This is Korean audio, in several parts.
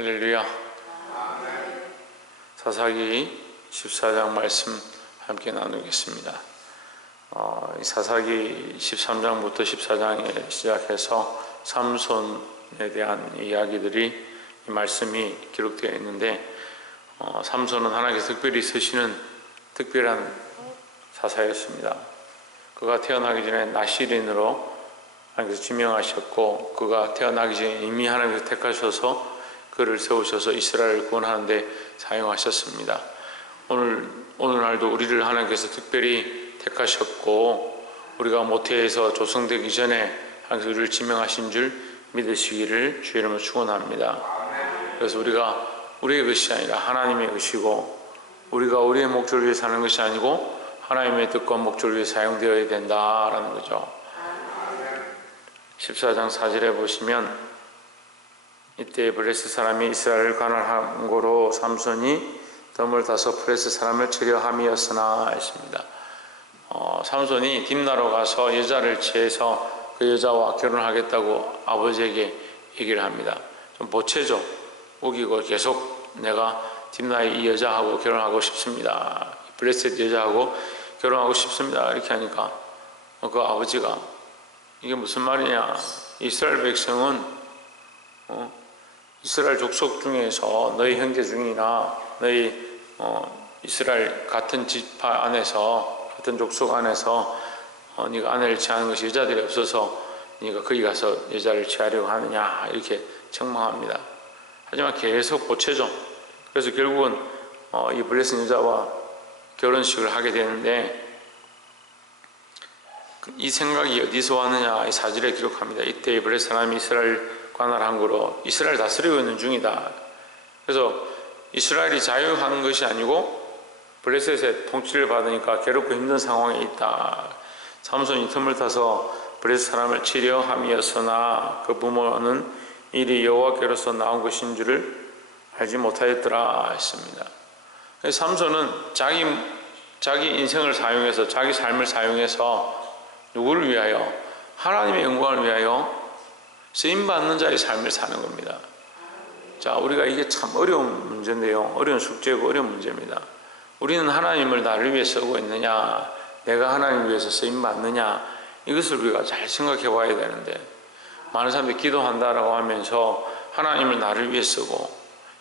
할렐루야. 사사기 14장 말씀 함께 나누겠습니다. 사사기 13장부터 14장에 시작해서 삼손에 대한 이야기들이 이 말씀이 기록되어 있는데, 삼손은 하나님께서 특별히 쓰시는 특별한 사사였습니다. 그가 태어나기 전에 나시린으로 하나님께서 지명하셨고, 그가 태어나기 전에 이미 하나님께서 택하셔서 그를 세우셔서 이스라엘을 구원하는 데 사용하셨습니다. 오늘날도 우리를 하나님께서 특별히 택하셨고, 우리가 모태에서 조성되기 전에 하나님께서 우리를 지명하신 줄 믿으시기를 주의 이름으로 축원합니다. 그래서 우리가 우리의 것이 아니라 하나님의 것이고, 우리가 우리의 목적을 위해 사는 것이 아니고 하나님의 뜻과 목적을 위해 사용되어야 된다라는 거죠. 14장 4절에 보시면, 이때 블레셋 사람이 이스라엘을 관할한 고로 삼손이 덤을 타서 블레셋 사람을 치려 함이었으나 했습니다. 삼손이 딥나로 가서 여자를 취해서 그 여자와 결혼하겠다고 아버지에게 얘기를 합니다. 좀 보채죠. 우기고 계속 내가 딥나의 이 여자하고 결혼하고 싶습니다. 블레셋 여자하고 결혼하고 싶습니다. 이렇게 하니까 그 아버지가 이게 무슨 말이냐, 이스라엘 백성은 이스라엘 족속 중에서 너희 형제 중이나 너희 이스라엘 같은 지파 안에서, 같은 족속 안에서 네가 아내를 취하는 것이 여자들이 없어서 네가 거기 가서 여자를 취하려고 하느냐, 이렇게 책망합니다. 하지만 계속 보채죠. 그래서 결국은 이 블레셋 여자와 결혼식을 하게 되는데, 이 생각이 어디서 왔느냐, 이 사절에 기록합니다. 이때 블레셋 사람이 이스라엘 관할한 거로 이스라엘 다스리고 있는 중이다. 그래서 이스라엘이 자유하는 것이 아니고 블레셋의 통치를 받으니까 괴롭고 힘든 상황에 있다. 삼손이 틈을 타서 블레셋 사람을 치려 함이었으나 그 부모는 일이 여호와께로서 나온 것인 줄을 알지 못하였더라 했습니다. 삼손은 자기 인생을 사용해서, 자기 삶을 사용해서 누구를 위하여? 하나님의 영광을 위하여 쓰임받는 자의 삶을 사는 겁니다. 자, 우리가 이게 참 어려운 문제인데요, 어려운 숙제고 어려운 문제입니다. 우리는 하나님을 나를 위해 쓰고 있느냐, 내가 하나님을 위해서 쓰임받느냐, 이것을 우리가 잘 생각해 봐야 되는데, 많은 사람들이 기도한다라고 하면서 하나님을 나를 위해 쓰고,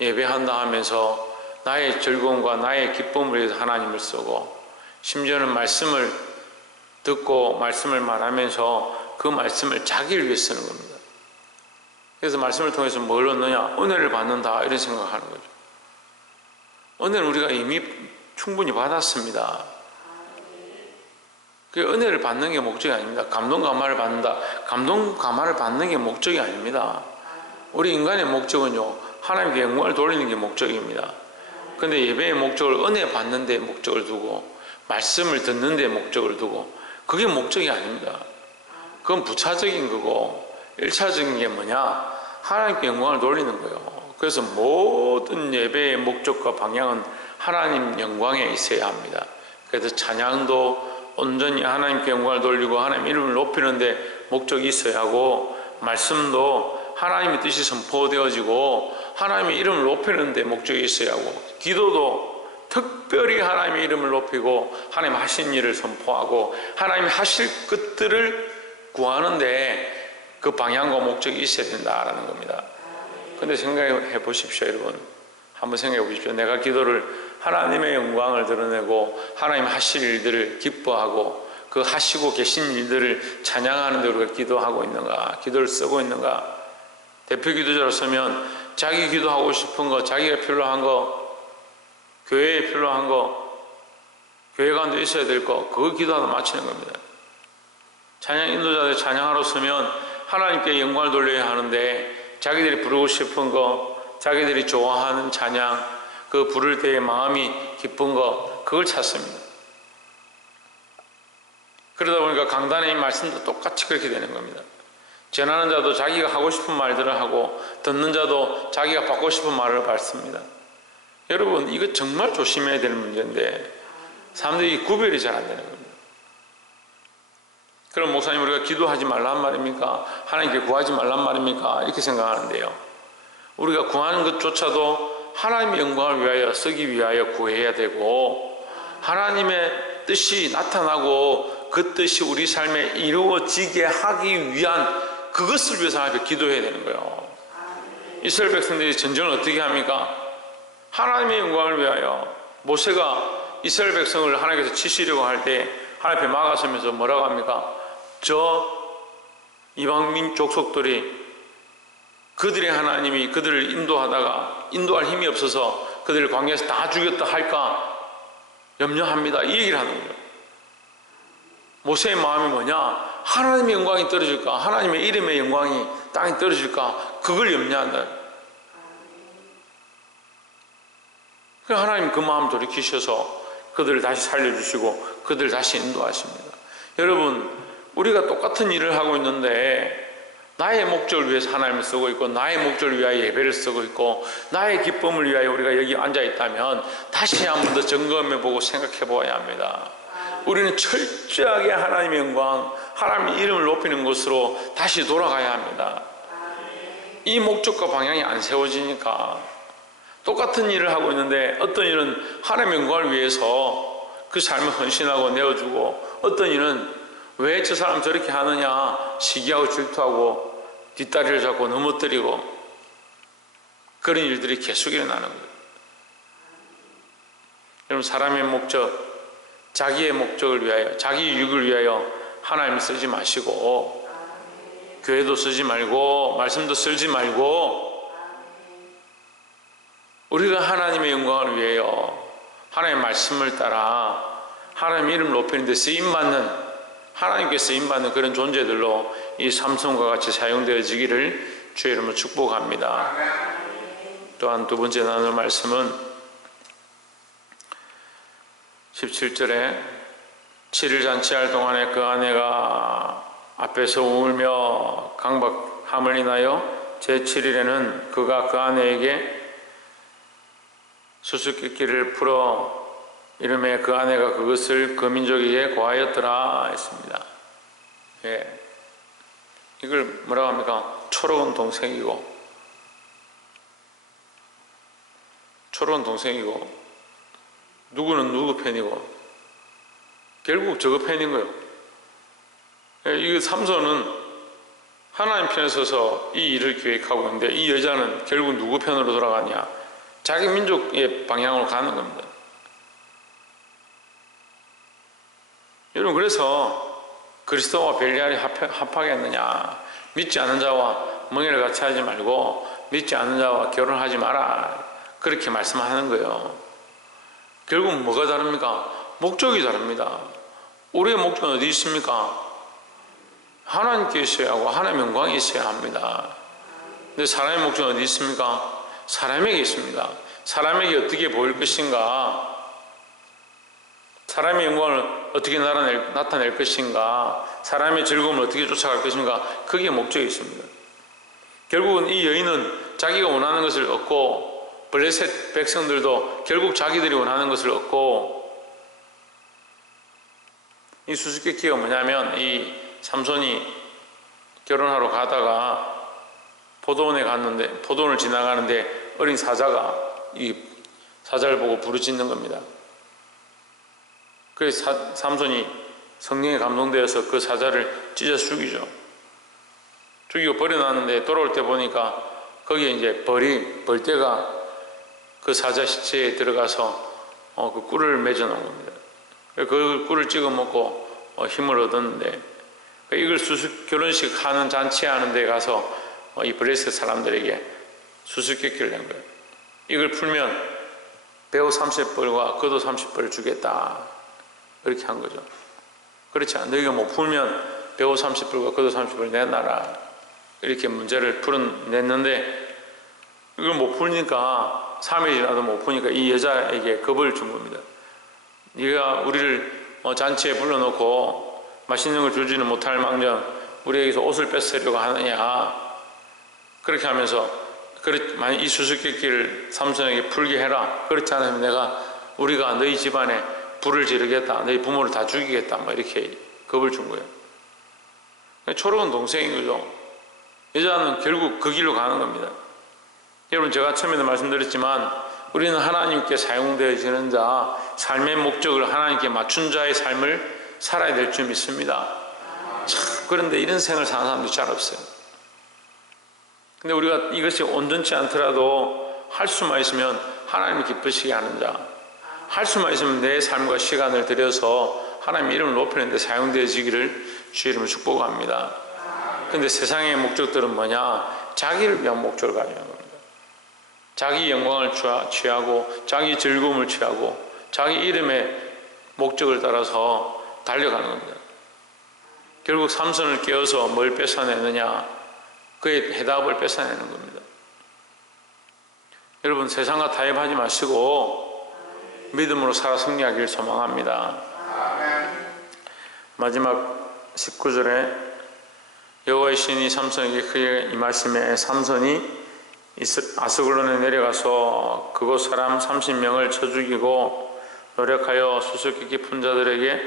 예배한다 하면서 나의 즐거움과 나의 기쁨을 위해서 하나님을 쓰고, 심지어는 말씀을 듣고 말씀을 말하면서 그 말씀을 자기를 위해 쓰는 겁니다. 그래서 말씀을 통해서 뭘 얻느냐? 은혜를 받는다, 이런 생각을 하는 거죠. 은혜는 우리가 이미 충분히 받았습니다. 그 은혜를 받는 게 목적이 아닙니다. 감동 감화를 받는다, 감동 감화를 받는 게 목적이 아닙니다. 우리 인간의 목적은요, 하나님께 영광을 돌리는 게 목적입니다. 그런데 예배의 목적을 은혜 받는 데 목적을 두고, 말씀을 듣는 데 목적을 두고, 그게 목적이 아닙니다. 그건 부차적인 거고, 1차적인 게 뭐냐? 하나님께 영광을 돌리는 거예요. 그래서 모든 예배의 목적과 방향은 하나님 영광에 있어야 합니다. 그래서 찬양도 온전히 하나님께 영광을 돌리고 하나님 이름을 높이는 데 목적이 있어야 하고, 말씀도 하나님의 뜻이 선포되어지고 하나님의 이름을 높이는 데 목적이 있어야 하고, 기도도 특별히 하나님의 이름을 높이고 하나님 하신 일을 선포하고 하나님이 하실 것들을 구하는데 그 방향과 목적이 있어야 된다라는 겁니다. 근데 생각해 보십시오, 여러분. 한번 생각해 보십시오. 내가 기도를 하나님의 영광을 드러내고 하나님 하실 일들을 기뻐하고 그 하시고 계신 일들을 찬양하는 데 우리가 기도하고 있는가, 기도를 쓰고 있는가. 대표 기도자로서면 자기 기도하고 싶은 거, 자기가 필요한 거, 교회에 필요한 거, 교회 가운데 있어야 될 거, 그거 기도하다 마치는 겁니다. 찬양 인도자들 찬양하러 서면 하나님께 영광을 돌려야 하는데, 자기들이 부르고 싶은 거, 자기들이 좋아하는 찬양, 그 부를 때의 마음이 기쁜 거, 그걸 찾습니다. 그러다 보니까 강단의 이 말씀도 똑같이 그렇게 되는 겁니다. 전하는 자도 자기가 하고 싶은 말들을 하고, 듣는 자도 자기가 받고 싶은 말을 받습니다. 여러분, 이거 정말 조심해야 될 문제인데 사람들이 구별이 잘 안 되는 겁니다. 그럼 목사님, 우리가 기도하지 말란 말입니까? 하나님께 구하지 말란 말입니까? 이렇게 생각하는데요, 우리가 구하는 것조차도 하나님의 영광을 위하여 쓰기 위하여 구해야 되고, 하나님의 뜻이 나타나고 그 뜻이 우리 삶에 이루어지게 하기 위한 그것을 위해서 하나님께 기도해야 되는 거예요. 이스라엘 백성들이 전쟁을 어떻게 합니까? 하나님의 영광을 위하여. 모세가 이스라엘 백성을 하나님께서 치시려고 할 때 하나님 앞에 막아서면서 뭐라고 합니까? 저 이방민 족속들이 그들의 하나님이 그들을 인도하다가 인도할 힘이 없어서 그들을 광야에서 다 죽였다 할까 염려합니다. 이 얘기를 하는 거예요. 모세의 마음이 뭐냐? 하나님의 영광이 떨어질까? 하나님의 이름의 영광이 땅에 떨어질까? 그걸 염려한다. 하나님 그 마음 돌이키셔서 그들을 다시 살려주시고 그들을 다시 인도하십니다. 여러분, 우리가 똑같은 일을 하고 있는데 나의 목적을 위해서 하나님을 쓰고 있고 나의 목적을 위하여 예배를 쓰고 있고 나의 기쁨을 위하여 우리가 여기 앉아 있다면 다시 한 번 더 점검해보고 생각해보아야 합니다. 우리는 철저하게 하나님의 영광, 하나님의 이름을 높이는 것으로 다시 돌아가야 합니다. 이 목적과 방향이 안 세워지니까 똑같은 일을 하고 있는데 어떤 일은 하나님의 영광을 위해서 그 삶을 헌신하고 내어주고, 어떤 일은 왜 저 사람 저렇게 하느냐 시기하고 질투하고 뒷다리를 잡고 넘어뜨리고 그런 일들이 계속 일어나는 거예요. 여러분, 사람의 목적, 자기의 목적을 위하여, 자기 유익을 위하여 하나님을 쓰지 마시고, 교회도 쓰지 말고, 말씀도 쓰지 말고, 우리가 하나님의 영광을 위하여 하나님의 말씀을 따라 하나님 이름을 높이는 데 쓰임받는, 하나님께 쓰임받는 그런 존재들로 이 삼손과 같이 사용되어지기를 주의 이름으로 축복합니다. 또한 두 번째 나눌 말씀은 17절에 7일 잔치할 동안에 그 아내가 앞에서 울며 강박함을 인하여 제7일에는 그가 그 아내에게 수수께끼를 풀어 이름에 그 아내가 그것을 그 민족에게 고하였더라 했습니다. 예. 이걸 뭐라고 합니까? 초록은 동생이고 누구는 누구 편이고 결국 저거 편인 거예요. 예, 이 삼손은 하나님 편에 서서 이 일을 계획하고 있는데 이 여자는 결국 누구 편으로 돌아가냐? 자기 민족의 방향으로 가는 겁니다. 여러분, 그래서 그리스도와 벨리알이 합하겠느냐? 믿지 않는 자와 멍에를 같이 하지 말고 믿지 않는 자와 결혼하지 마라, 그렇게 말씀하는 거예요. 결국 뭐가 다릅니까? 목적이 다릅니다. 우리의 목적은 어디 있습니까? 하나님께 있어야 하고 하나님의 영광이 있어야 합니다. 근데 사람의 목적은 어디 있습니까? 사람에게 있습니다. 사람에게 어떻게 보일 것인가? 사람의 영광을 어떻게 나타낼 것인가? 사람의 즐거움을 어떻게 쫓아갈 것인가? 그게 목적이 있습니다. 결국은 이 여인은 자기가 원하는 것을 얻고, 블레셋 백성들도 결국 자기들이 원하는 것을 얻고, 이 수수께끼가 뭐냐면, 이 삼손이 결혼하러 가다가 포도원에 갔는데, 포도원을 지나가는데 어린 사자가 이 사자를 보고 부르짖는 겁니다. 그래서 삼손이 성령에 감동되어서 그 사자를 찢어 죽이죠. 죽이고 버려놨는데 돌아올 때 보니까 거기에 이제 벌떼가 그 사자 시체에 들어가서 그 꿀을 맺어 놓은 겁니다. 그 꿀을 찍어 먹고 힘을 얻었는데, 이걸 결혼식 하는 잔치 하는 데 가서 이 브레스 사람들에게 수수께끼를 낸 거예요. 이걸 풀면 배우 30벌과 겉옷 30벌을 주겠다, 그렇게 한 거죠. 그렇지 않아, 너희가 못 풀면 배우 30벌과 겉옷 30벌 내놔라, 이렇게 문제를 풀어냈는데, 이걸 못 풀니까 3일이 지나도 못 푸니까 이 여자에게 겁을 준 겁니다. 네가 우리를 잔치에 불러놓고 맛있는 걸 주지는 못할 망정 우리에게서 옷을 뺏으려고 하느냐, 그렇게 하면서 만약 이 수수께끼를 삼손에게 풀게 해라, 그렇지 않으면 우리가 너희 집안에 불을 지르겠다, 너희 부모를 다 죽이겠다, 이렇게 겁을 준 거예요. 초록은 동생인 거죠. 여자는 결국 그 길로 가는 겁니다. 여러분, 제가 처음에도 말씀드렸지만 우리는 하나님께 사용되어지는 자, 삶의 목적을 하나님께 맞춘 자의 삶을 살아야 될 줄 믿습니다. 참, 그런데 이런 생을 사는 사람들이 잘 없어요. 근데 우리가 이것이 온전치 않더라도 할 수만 있으면 하나님을 기쁘시게 하는 자, 할 수만 있으면 내 삶과 시간을 들여서 하나님의 이름을 높이는 데 사용되어지기를 주의 이름으로 축복합니다. 근데 세상의 목적들은 뭐냐? 자기를 위한 목적을 가지는 겁니다. 자기 영광을 취하고 자기 즐거움을 취하고 자기 이름의 목적을 따라서 달려가는 겁니다. 결국 삼손을 깨워서 뭘 뺏어내느냐? 그의 해답을 뺏어내는 겁니다. 여러분, 세상과 타협하지 마시고 믿음으로 살아 승리하기를 소망합니다. 마지막 19절에 여호와의 신이 삼손에게 크게 이 말씀에 삼손이 아스글론에 내려가서 그곳 사람 30명을 쳐 죽이고 노력하여 수수께끼 푼 자들에게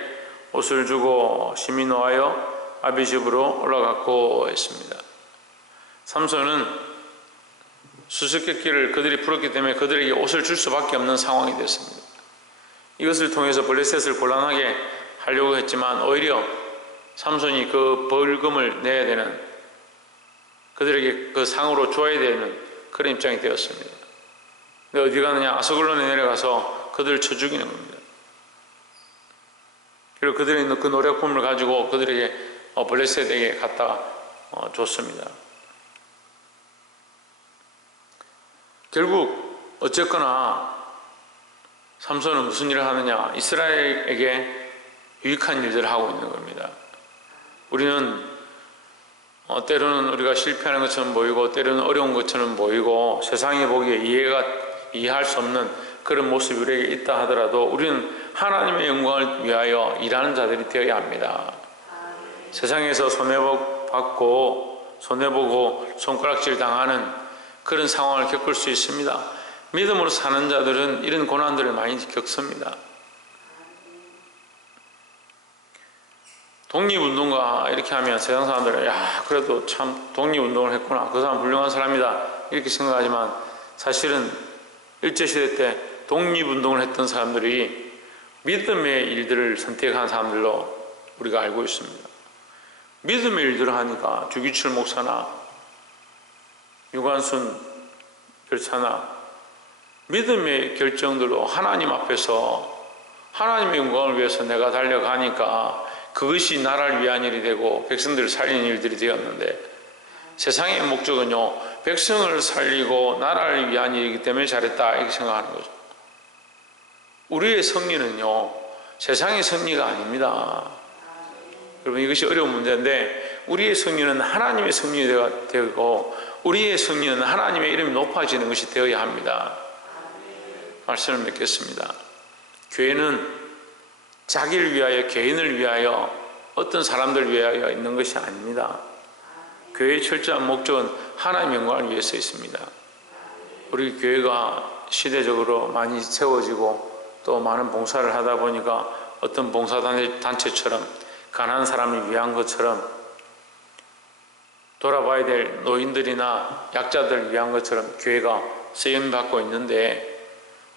옷을 주고 심히 노하여 아비집으로 올라갔고 했습니다. 삼손은 수수께끼를 그들이 풀었기 때문에 그들에게 옷을 줄 수밖에 없는 상황이 됐습니다. 이것을 통해서 블레셋을 곤란하게 하려고 했지만 오히려 삼손이 그 벌금을 내야 되는, 그들에게 그 상으로 줘야 되는 그런 입장이 되었습니다. 근데 어디 가느냐? 아스글론에 내려가서 그들을 쳐 죽이는 겁니다. 그리고 그들이 있는 그 노력품을 가지고 그들에게 블레셋에게 갖다 줬습니다. 결국 어쨌거나 삼손은 무슨 일을 하느냐? 이스라엘에게 유익한 일들을 하고 있는 겁니다. 우리는 때로는 우리가 실패하는 것처럼 보이고 때로는 어려운 것처럼 보이고 세상이 보기에 이해할 수 없는 그런 모습이 우리에게 있다 하더라도 우리는 하나님의 영광을 위하여 일하는 자들이 되어야 합니다. 세상에서 손해보고 손가락질 당하는 그런 상황을 겪을 수 있습니다. 믿음으로 사는 자들은 이런 고난들을 많이 겪습니다. 독립운동가 이렇게 하면 세상 사람들은 야, 그래도 참 독립운동을 했구나, 그 사람 훌륭한 사람이다 이렇게 생각하지만 사실은 일제시대 때 독립운동을 했던 사람들이 믿음의 일들을 선택한 사람들로 우리가 알고 있습니다. 믿음의 일들을 하니까 주기철 목사나 유관순 열사나 믿음의 결정들로 하나님 앞에서 하나님의 영광을 위해서 내가 달려가니까 그것이 나라를 위한 일이 되고 백성들을 살리는 일들이 되었는데, 세상의 목적은요, 백성을 살리고 나라를 위한 일이기 때문에 잘했다 이렇게 생각하는 거죠. 우리의 승리는요, 세상의 승리가 아닙니다. 여러분, 이것이 어려운 문제인데 우리의 승리는 하나님의 승리가 되고 우리의 승리는 하나님의 이름이 높아지는 것이 되어야 합니다. 말씀을 맺겠습니다. 교회는 자기를 위하여, 개인을 위하여, 어떤 사람들을 위하여 있는 것이 아닙니다. 교회의 철저한 목적은 하나님의 영광을 위해서 있습니다. 우리 교회가 시대적으로 많이 세워지고 또 많은 봉사를 하다 보니까 어떤 봉사단체처럼 가난한 사람을 위한 것처럼 돌아봐야 될 노인들이나 약자들을 위한 것처럼 교회가 쓰임받고 있는데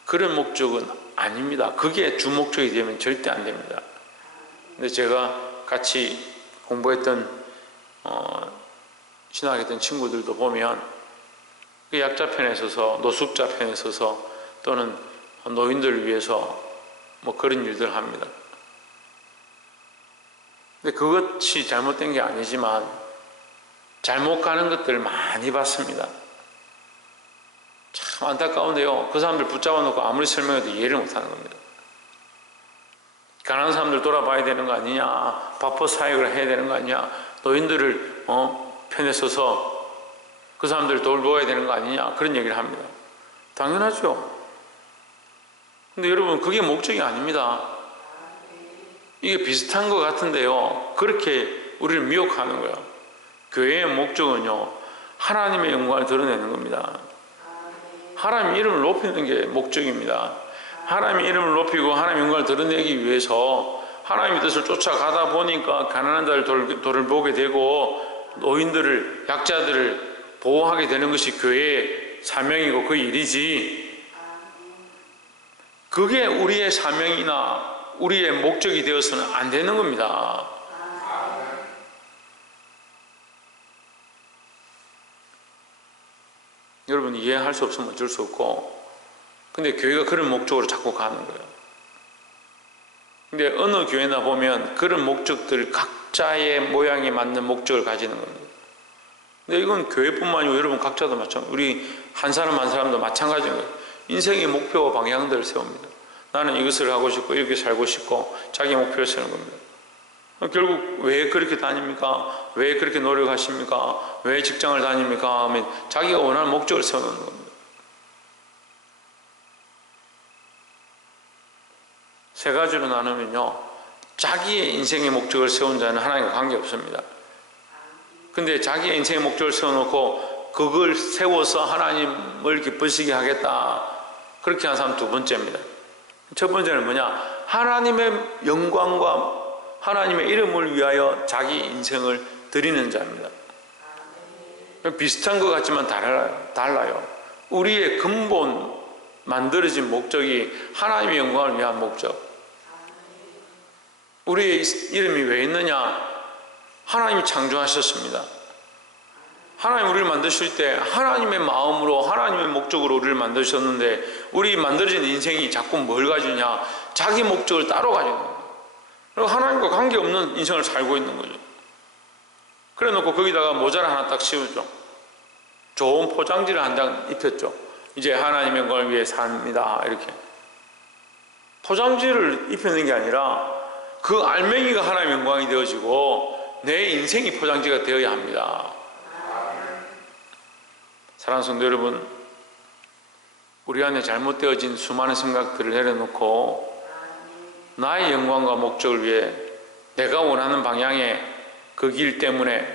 그런 목적은 아닙니다. 그게 주 목적이 되면 절대 안 됩니다. 근데 제가 같이 공부했던 신학했던 친구들도 보면 그 약자 편에 서서, 노숙자 편에 서서 또는 노인들을 위해서 뭐 그런 일들을 합니다. 근데 그것이 잘못된 게 아니지만 잘못 가는 것들을 많이 봤습니다. 참 안타까운데요, 그 사람들 붙잡아 놓고 아무리 설명해도 이해를 못하는 겁니다. 가난한 사람들 돌아봐야 되는 거 아니냐, 바포 사역을 해야 되는 거 아니냐, 노인들을 편에 서서 그 사람들을 돌보아야 되는 거 아니냐, 그런 얘기를 합니다. 당연하죠. 근데 여러분, 그게 목적이 아닙니다. 이게 비슷한 것 같은데요, 그렇게 우리를 미혹하는 거예요. 교회의 목적은요, 하나님의 영광을 드러내는 겁니다. 하나님의 이름을 높이는 게 목적입니다. 하나님의 이름을 높이고 하나님의 영광을 드러내기 위해서 하나님의 뜻을 쫓아가다 보니까 가난한 자를 돌보게 되고 노인들을, 약자들을 보호하게 되는 것이 교회의 사명이고 그 일이지, 그게 우리의 사명이나 우리의 목적이 되어서는 안 되는 겁니다. 여러분 이해할 수 없으면 어쩔 수 없고, 근데 교회가 그런 목적으로 자꾸 가는 거예요. 근데 어느 교회나 보면 그런 목적들 각자의 모양에 맞는 목적을 가지는 겁니다. 근데 이건 교회뿐만 아니고 여러분 각자도 마찬가지고 우리 한 사람 한 사람도 마찬가지인 거예요. 인생의 목표와 방향들을 세웁니다. 나는 이것을 하고 싶고 이렇게 살고 싶고 자기 목표를 세우는 겁니다. 결국 왜 그렇게 다닙니까? 왜 그렇게 노력하십니까? 왜 직장을 다닙니까? 하면 자기가 원하는 목적을 세우는 겁니다. 세 가지로 나누면요, 자기의 인생의 목적을 세운 자는 하나님과 관계없습니다. 근데 자기의 인생의 목적을 세워놓고 그걸 세워서 하나님을 기쁘시게 하겠다, 그렇게 하는 사람은 두 번째입니다. 첫 번째는 뭐냐? 하나님의 영광과 하나님의 이름을 위하여 자기 인생을 드리는 자입니다. 비슷한 것 같지만 달라요. 우리의 근본 만들어진 목적이 하나님의 영광을 위한 목적. 우리의 이름이 왜 있느냐? 하나님이 창조하셨습니다. 하나님 우리를 만드실 때 하나님의 마음으로 하나님의 목적으로 우리를 만드셨는데, 우리 만들어진 인생이 자꾸 뭘 가지냐? 자기 목적을 따로 가지는 거예요. 그리고 하나님과 관계없는 인생을 살고 있는 거죠. 그래 놓고 거기다가 모자를 하나 딱 씌우죠. 좋은 포장지를 한 장 입혔죠. 이제 하나님의 영광을 위해 삽니다, 이렇게. 포장지를 입히는 게 아니라 그 알맹이가 하나님의 영광이 되어지고 내 인생이 포장지가 되어야 합니다. 사랑하는 성도 여러분, 우리 안에 잘못되어진 수많은 생각들을 내려놓고 나의 영광과 목적을 위해 내가 원하는 방향의 그 길 때문에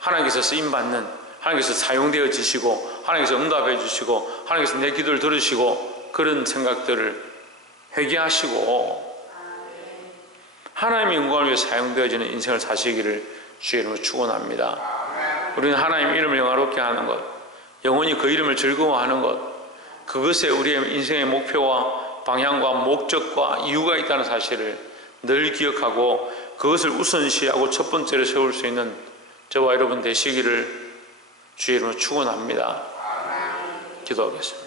하나님께서 쓰임받는, 하나님께서 사용되어지시고 하나님께서 응답해 주시고 하나님께서 내 기도를 들으시고, 그런 생각들을 회개하시고 하나님의 영광을 위해 사용되어지는 인생을 사시기를 주의 이름으로 축원합니다. 우리는 하나님의 이름을 영화롭게 하는 것, 영원히 그 이름을 즐거워하는 것, 그것에 우리의 인생의 목표와 방향과 목적과 이유가 있다는 사실을 늘 기억하고 그것을 우선시하고 첫 번째로 세울 수 있는 저와 여러분 되시기를 주의 이름으로 축원합니다. 기도하겠습니다.